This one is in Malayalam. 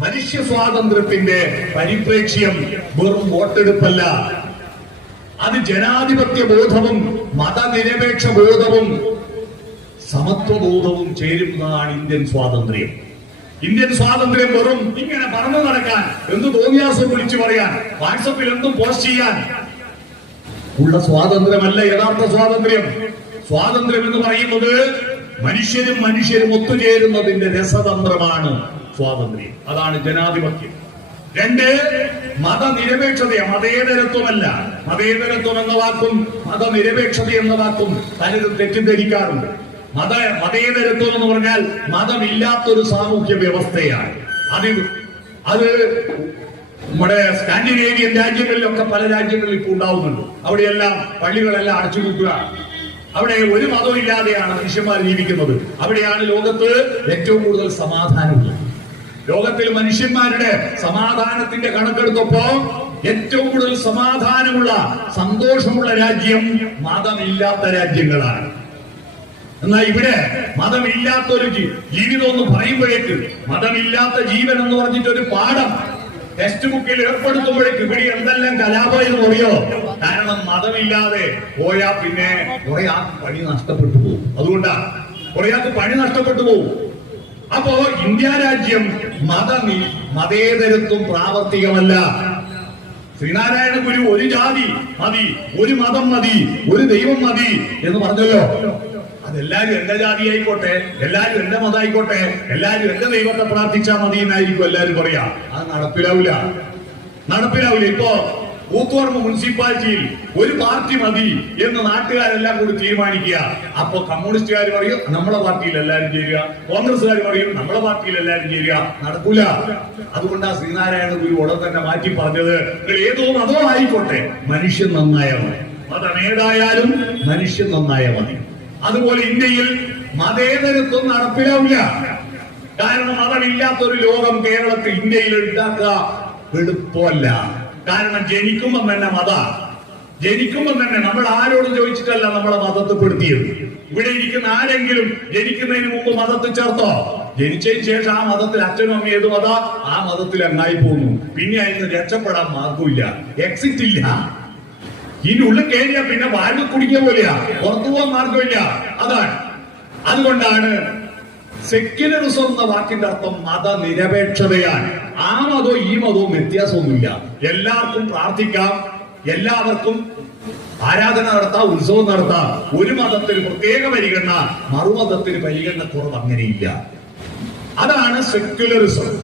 മനുഷ്യ സ്വാതന്ത്ര്യത്തിന്റെ പരിപ്രേക്ഷ്യം വെറും വോട്ടെടുപ്പല്ല. അത് ജനാധിപത്യ ബോധവും മതനിരപേക്ഷ ബോധവും സമത്വബോധവും ചേരുന്നതാണ് ഇന്ത്യൻ സ്വാതന്ത്ര്യം. ഇന്ത്യൻ സ്വാതന്ത്ര്യം വെറും ഇങ്ങനെ പറഞ്ഞു നടക്കാൻ എന്ത് തോന്നിയാസം വിളിച്ചു പറയാൻ വാട്സപ്പിൽ എന്തും പോസ്റ്റ് ചെയ്യാൻ. ഉള്ള സ്വാതന്ത്ര്യമല്ല യഥാർത്ഥ സ്വാതന്ത്ര്യം. സ്വാതന്ത്ര്യം എന്ന് പറയുന്നത് മനുഷ്യരും മനുഷ്യരും ഒത്തുചേരുന്നതിന്റെ രസതന്ത്രമാണ്. സ്വാതന്ത്ര്യം. അതാണ് ജനാധിപത്യം. രണ്ട് മതനിരപേക്ഷതയാണ് മതേതരത്വമല്ല. മതേതരത്വം എന്ന വാക്കും മതനിരപേക്ഷത എന്ന വാക്കും പലരും തെറ്റിദ്ധരിക്കാറുണ്ട്. മത മതേതരത്വം എന്ന് പറഞ്ഞാൽ മതമില്ലാത്തൊരു സാമൂഹ്യ വ്യവസ്ഥയാണ്. അത് അത് നമ്മുടെ സ്കാൻഡിനേവിയൻ രാജ്യങ്ങളിലൊക്കെ പല രാജ്യങ്ങളിൽ ഇപ്പോൾ ഉണ്ടാവുന്നുണ്ട്. അവിടെയെല്ലാം പള്ളികളെല്ലാം അടച്ചുപൂട്ടുക അവിടെ ഒരു മതവും ഇല്ലാതെയാണ് മനുഷ്യന്മാർ ജീവിക്കുന്നത്. അവിടെയാണ് ലോകത്ത് ഏറ്റവും കൂടുതൽ സമാധാനമുള്ളത്. ലോകത്തിൽ മനുഷ്യന്മാരുടെ സമാധാനത്തിന്റെ കണക്കെടുത്തപ്പോ ഏറ്റവും കൂടുതൽ സമാധാനമുള്ള സന്തോഷമുള്ള രാജ്യം മതമില്ലാത്ത രാജ്യങ്ങളാണ്. എന്നാൽ ഇവിടെ മതമില്ലാത്ത ഒരു ജീവിതം എന്ന് പറയുമ്പോഴേക്ക് മതമില്ലാത്ത ജീവൻ എന്ന് പറഞ്ഞിട്ട് ഒരു പാഠം ടെക്സ്റ്റ് ബുക്കിൽ ഏർപ്പെടുത്തുമ്പോഴേക്ക് ഇവിടെ എന്തെല്ലാം കലാപം പറയോ? കാരണം മതമില്ലാതെ പോയാ പിന്നെ കുറെ ആ പണി നഷ്ടപ്പെട്ടു പോകും. അതുകൊണ്ടാ കുറെ ആൾക്ക് പണി നഷ്ടപ്പെട്ടു പോകും. അപ്പോ ഇന്ത്യ രാജ്യം മതമി മതേതരത്വം പ്രാവർത്തികമല്ല. ശ്രീനാരായണ ഗുരു ഒരു ജാതി മതി ഒരു മതം മതി ഒരു ദൈവം മതി എന്ന് പറഞ്ഞല്ലോ. അതെല്ലാരും എന്റെ ജാതി ആയിക്കോട്ടെ എല്ലാരും എന്റെ മതമായിക്കോട്ടെ എല്ലാരും എന്റെ ദൈവത്തെ പ്രാർത്ഥിച്ചാ മതി എന്നായിരിക്കും എല്ലാരും പറയാ. അത് നടപ്പിലാവില്ല നടപ്പിലാവില്ല ഇപ്പോ ഊത്തോർമ മുനിസിപ്പാലിറ്റിയിൽ ഒരു പാർട്ടി മതി എന്ന് നാട്ടുകാരെല്ലാം കൂടി തീരുമാനിക്കുക. അപ്പൊ കമ്മ്യൂണിസ്റ്റുകാർ പറയും നമ്മളെ പാർട്ടിയിൽ എല്ലാവരും ചേരുക. കോൺഗ്രസ്സുകാർ പറയും നമ്മളെ പാർട്ടിയിൽ എല്ലാവരും ചേരുക. നടക്കൂല. അതുകൊണ്ടാണ് ശ്രീനാരായണ ഗുരു ഉടൻ തന്നെ മാറ്റി പറഞ്ഞത്. നിങ്ങൾ ഏതോ അതോ ആയിക്കോട്ടെ മനുഷ്യൻ നന്നായ മതി. മതം ഏതായാലും മനുഷ്യൻ നന്നായ മതി. അതുപോലെ ഇന്ത്യയിൽ മതേതരത്വം നടപ്പിലാവില്ല. കാരണം മതമില്ലാത്തൊരു ലോകം കേരളത്തിൽ ഇന്ത്യയിൽ ഉണ്ടാക്കുക എളുപ്പമല്ല കാരണം ജനിക്കുമ്പം തന്നെ മത ജനിക്കുമ്പം തന്നെ നമ്മൾ ആരോടും ചോദിച്ചിട്ടല്ല നമ്മളെ മതത്തിൽ പെടുത്തിയത് ഇവിടെ ഇരിക്കുന്ന ആരെങ്കിലും ജനിക്കുന്നതിന് മുമ്പ് മതത്തിൽ ചേർത്തോ? ജനിച്ചതിന് ശേഷം ആ മതത്തിൽ അച്ഛനും അമ്മയും ഏത് മത? ആ മതത്തിൽ അങ്ങായി പോകുന്നു. പിന്നെ അതിന് രക്ഷപ്പെടാൻ മാർഗമില്ല എക്സിറ്റ് ഇല്ല. ഇനി ഉള്ളിൽ കയറിയാ പിന്നെ വാഴ കുടിക്കുക പോലെയാ. പുറത്തു പോകാൻ മാർഗമില്ല അതാണ്. അതുകൊണ്ടാണ് സെക്യുലറിസം എന്ന വാക്കിന്റെ അർത്ഥം മതനിരപേക്ഷതയാണ്. ആ മതവും ഈ മതവും വ്യത്യാസമൊന്നുമില്ല. എല്ലാവർക്കും പ്രാർത്ഥിക്കാം. എല്ലാവർക്കും ആരാധന നടത്താം ഉത്സവം നടത്താം. ഒരു മതത്തിന് പ്രത്യേക പരിഗണന മറുമതത്തിന് പരിഗണന കുറവ് അങ്ങനെയില്ല. അതാണ് സെക്യുലറിസം